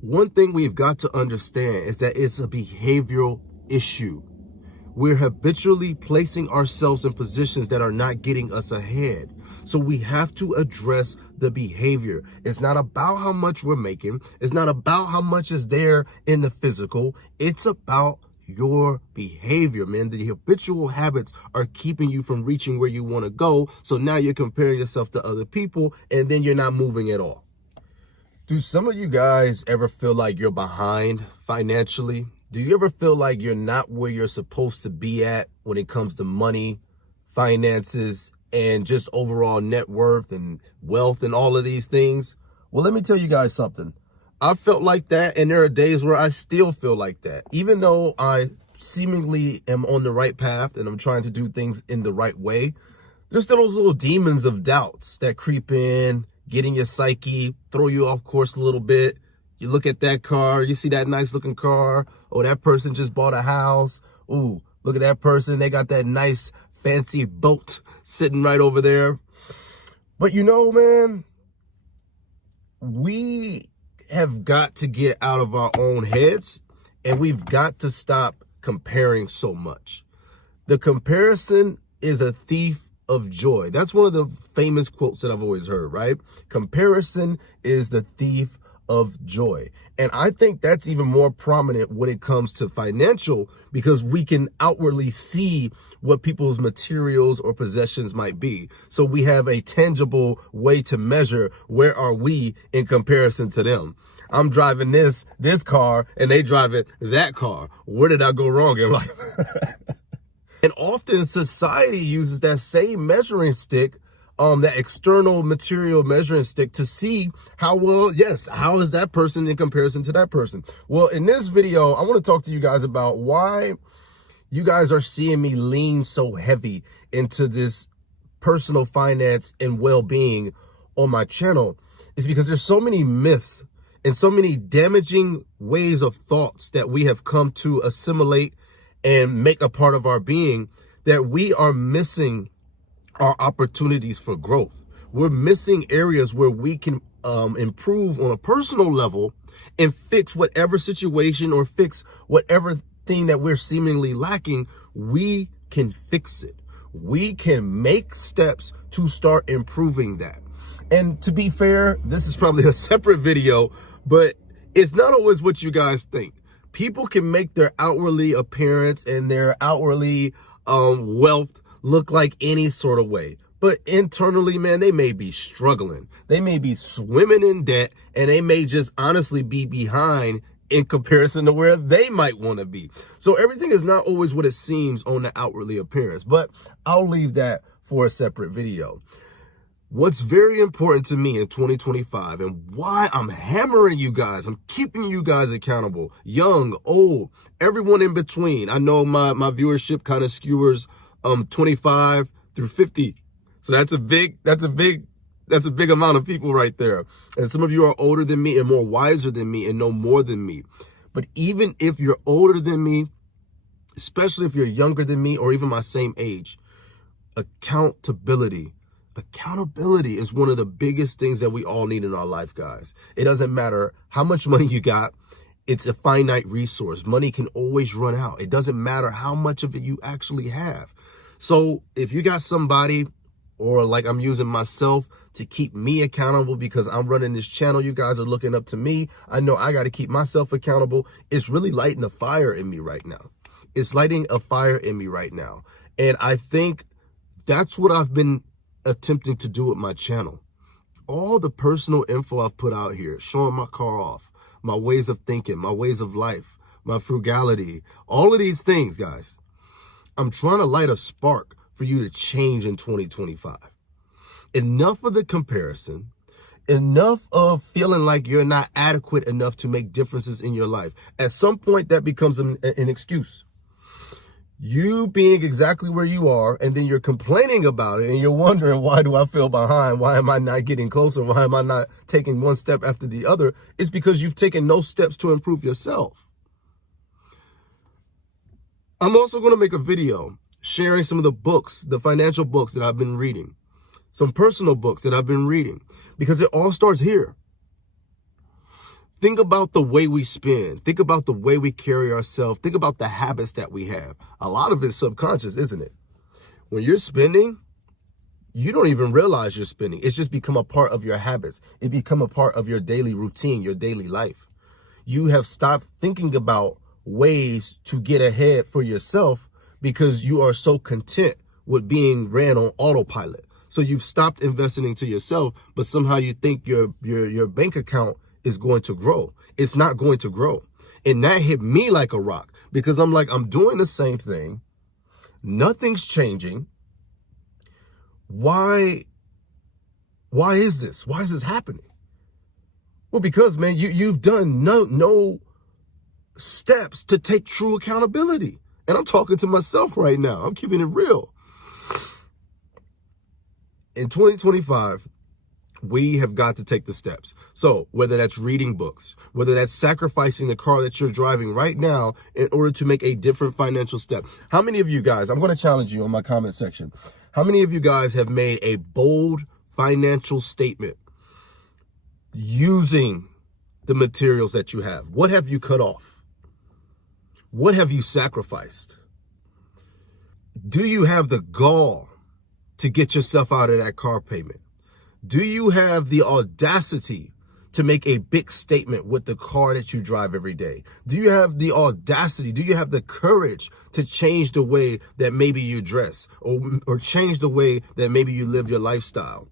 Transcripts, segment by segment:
One thing we've got to understand is that it's a behavioral issue. We're habitually placing ourselves in positions that are not getting us ahead. So we have to address the behavior. It's not about how much we're making. It's not about how much is there in the physical. It's about your behavior, man. The habitual habits are keeping you from reaching where you want to go. So now you're comparing yourself to other people and then you're not moving at all. Do some of you guys ever feel like you're behind financially? Do you ever feel like you're not where you're supposed to be at when it comes to money, finances, and just overall net worth and wealth and all of these things? Well, let me tell you guys something. I felt like that, and there are days where I still feel like that. Even though I seemingly am on the right path and I'm trying to do things in the right way, there's still those little demons of doubts that creep in, get in your psyche, throw you off course a little bit. You look at that car, you see that nice looking car. Oh, that person just bought a house. Ooh, look at that person. They got that nice fancy boat sitting right over there. But you know, man, we have got to get out of our own heads and we've got to stop comparing so much. The comparison is a thief of joy. That's one of the famous quotes that I've always heard, right? Comparison is the thief of joy. And I think that's even more prominent when it comes to financial, because we can outwardly see what people's materials or possessions might be. So we have a tangible way to measure where are we in comparison to them. I'm driving this car and they driving that car. Where did I go wrong in life? And often society uses that same measuring stick, that external material measuring stick, to see how well, how is that person in comparison to that person? Well, in this video, I want to talk to you guys about why you guys are seeing me lean so heavy into this personal finance and well-being on my channel. Is because there's so many myths and so many damaging ways of thoughts that we have come to assimilate and make a part of our being, that we are missing our opportunities for growth. We're missing areas where we can improve on a personal level and fix whatever situation or fix whatever thing that we're seemingly lacking. We can fix it. We can make steps to start improving that. And to be fair, this is probably a separate video, but it's not always what you guys think. People can make their outwardly appearance and their outwardly wealth look like any sort of way. But internally, man, they may be struggling. They may be swimming in debt, and they may just honestly be behind in comparison to where they might want to be. So everything is not always what it seems on the outwardly appearance, but I'll leave that for a separate video. What's very important to me in 2025 and why I'm hammering you guys, I'm keeping you guys accountable, young, old, everyone in between. I know my viewership kind of skewers 25 through 50. So that's a big amount of people right there. And some of you are older than me and more wiser than me and know more than me. But even if you're older than me, especially if you're younger than me or even my same age, accountability is one of the biggest things that we all need in our life, guys. It doesn't matter how much money you got. It's a finite resource. Money can always run out. It doesn't matter how much of it you actually have. So if you got somebody, or like I'm using myself to keep me accountable because I'm running this channel, you guys are looking up to me. I know I got to keep myself accountable. It's really lighting a fire in me right now. It's lighting a fire in me right now. And I think that's what I've been attempting to do with my channel. All the personal info I've put out here, showing my car off, my ways of thinking, my ways of life, my frugality, all of these things, guys. I'm trying to light a spark for you to change in 2025. Enough of the comparison, enough of feeling like you're not adequate enough to make differences in your life. At some point, that becomes an excuse. You being exactly where you are, and then you're complaining about it, and you're wondering, why do I feel behind? Why am I not getting closer? Why am I not taking one step after the other? It's because you've taken no steps to improve yourself. I'm also going to make a video sharing some of the books, the financial books that I've been reading, some personal books that I've been reading, because it all starts here. Think about the way we spend. Think about the way we carry ourselves. Think about the habits that we have. A lot of it's subconscious, isn't it? When you're spending, you don't even realize you're spending. It's just become a part of your habits. It become a part of your daily routine, your daily life. You have stopped thinking about ways to get ahead for yourself because you are so content with being ran on autopilot. So you've stopped investing into yourself, but somehow you think your bank account is going to grow. It's not going to grow. And that hit me like a rock because I'm like, I'm doing the same thing. Nothing's changing. Why is this? Why is this happening? Well, because, man, you've done no steps to take true accountability. And I'm talking to myself right now. I'm keeping it real. In 2025, we have got to take the steps. So whether that's reading books, whether that's sacrificing the car that you're driving right now in order to make a different financial step. How many of you guys, I'm going to challenge you in my comment section. How many of you guys have made a bold financial statement using the materials that you have? What have you cut off? What have you sacrificed? Do you have the gall to get yourself out of that car payment? Do you have the audacity to make a big statement with the car that you drive every day? Do you have the audacity? Do you have the courage to change the way that maybe you dress or change the way that maybe you live your lifestyle?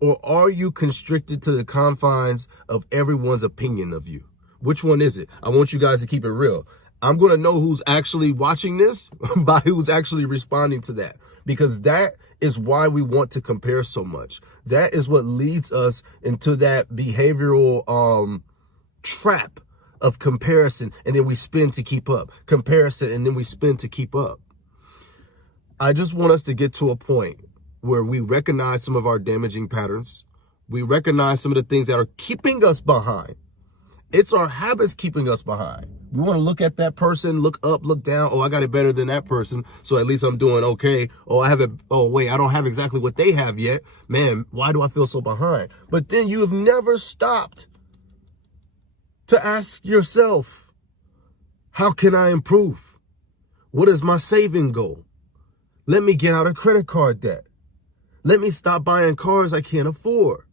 Or are you constricted to the confines of everyone's opinion of you? Which one is it? I want you guys to keep it real. I'm going to know who's actually watching this by who's actually responding to that, because that is why we want to compare so much. That is what leads us into that behavioral trap of comparison, and then we spend to keep up. Comparison, and then we spend to keep up. I just want us to get to a point where we recognize some of our damaging patterns. We recognize some of the things that are keeping us behind. It's our habits keeping us behind. We want to look at that person, look up, look down. Oh, I got it better than that person, so at least I'm doing okay. Oh, I have it. Oh, wait, I don't have exactly what they have yet. Man, why do I feel so behind? But then you have never stopped to ask yourself, how can I improve? What is my saving goal? Let me get out of credit card debt. Let me stop buying cars I can't afford.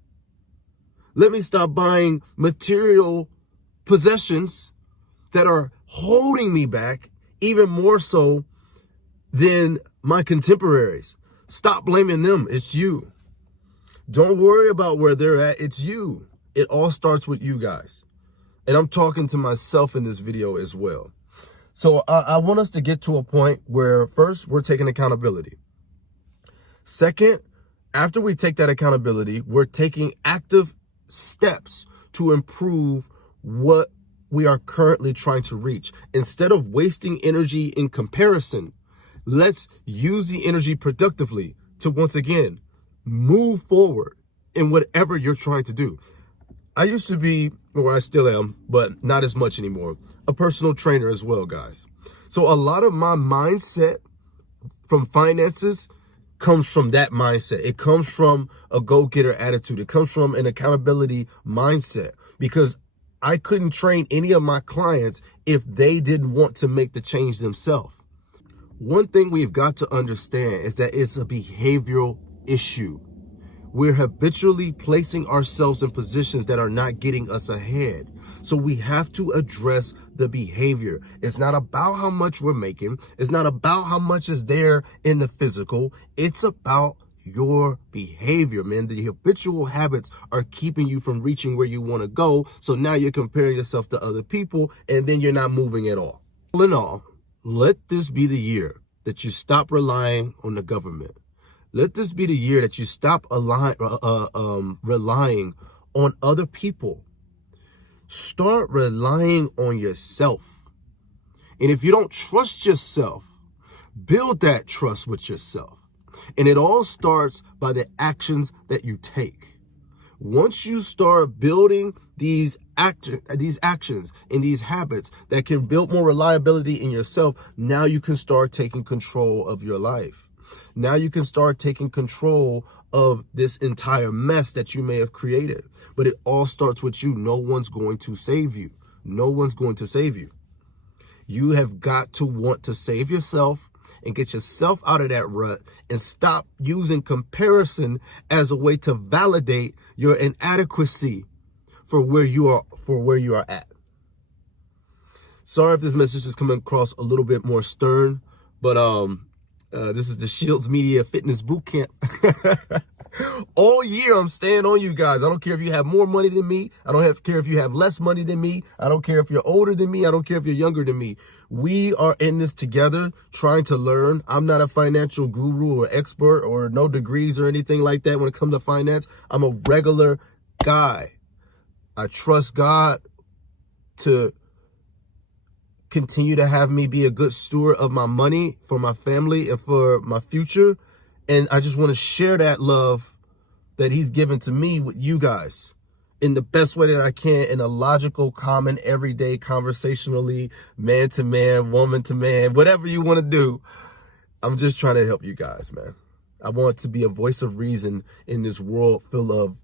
Let me stop buying material possessions that are holding me back even more so than my contemporaries. Stop blaming them. It's you. Don't worry about where they're at. It's you. It all starts with you guys. And I'm talking to myself in this video as well. So I want us to get to a point where first we're taking accountability. Second, after we take that accountability, we're taking active steps to improve what we are currently trying to reach. Instead of wasting energy in comparison, let's use the energy productively to once again move forward in whatever you're trying to do. I used to be, or I still am, but not as much anymore, a personal trainer as well, guys. So a lot of my mindset from finances comes from that mindset. It comes from a go-getter attitude. It comes from an accountability mindset, because I couldn't train any of my clients if they didn't want to make the change themselves. One thing we've got to understand is that it's a behavioral issue. We're habitually placing ourselves in positions that are not getting us ahead. So we have to address the behavior. It's not about how much we're making. It's not about how much is there in the physical. It's about your behavior, man. The habitual habits are keeping you from reaching where you want to go. So now you're comparing yourself to other people, and then you're not moving at all. All in all, let this be the year that you stop relying on the government. Let this be the year that you stop relying on other people. Start relying on yourself. And if you don't trust yourself, build that trust with yourself. And it all starts by the actions that you take. Once you start building these actions and these habits that can build more reliability in yourself, now you can start taking control of your life. Now you can start taking control of this entire mess that you may have created. But it all starts with you. No one's going to save you. No one's going to save you. You have got to want to save yourself and get yourself out of that rut and stop using comparison as a way to validate your inadequacy for where you are at. Sorry if this message is coming across a little bit more stern, but this is the Shields Media Fitness Bootcamp. All year I'm staying on you guys. I don't care if you have more money than me. I don't care if you have less money than me. I don't care if you're older than me. I don't care if you're younger than me. We are in this together trying to learn. I'm not a financial guru or expert or no degrees or anything like that when it comes to finance. I'm a regular guy. I trust God to continue to have me be a good steward of my money for my family and for my future. And I just want to share that love that he's given to me with you guys in the best way that I can, in a logical, common, everyday, conversationally, man to man, woman to man, whatever you want to do. I'm just trying to help you guys, man. I want to be a voice of reason in this world full of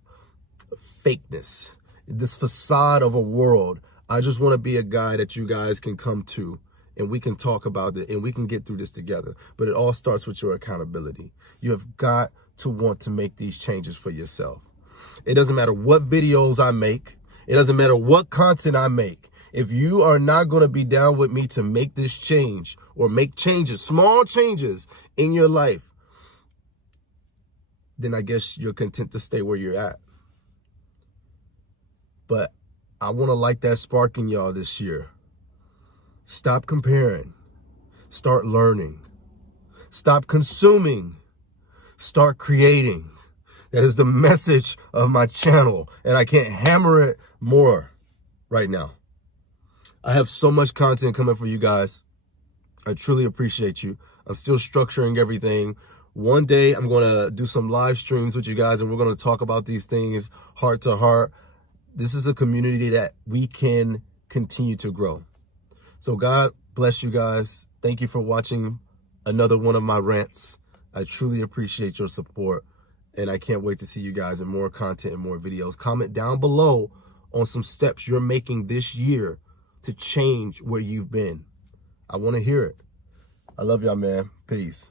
fakeness, this facade of a world. I just want to be a guy that you guys can come to and we can talk about it and we can get through this together. But it all starts with your accountability. You have got to want to make these changes for yourself. It doesn't matter what videos I make. It doesn't matter what content I make. If you are not going to be down with me to make this change or make changes, small changes in your life, then I guess you're content to stay where you're at. But I want to light that spark in y'all this year. Stop comparing. Start learning. Stop consuming. Start creating. That is the message of my channel, and I can't hammer it more right now. I have so much content coming for you guys. I truly appreciate you. I'm still structuring everything. One day I'm going to do some live streams with you guys, and we're going to talk about these things heart to heart. This is a community that we can continue to grow. So God bless you guys. Thank you for watching another one of my rants. I truly appreciate your support, and I can't wait to see you guys in more content and more videos. Comment down below on some steps you're making this year to change where you've been. I want to hear it. I love y'all, man. Peace.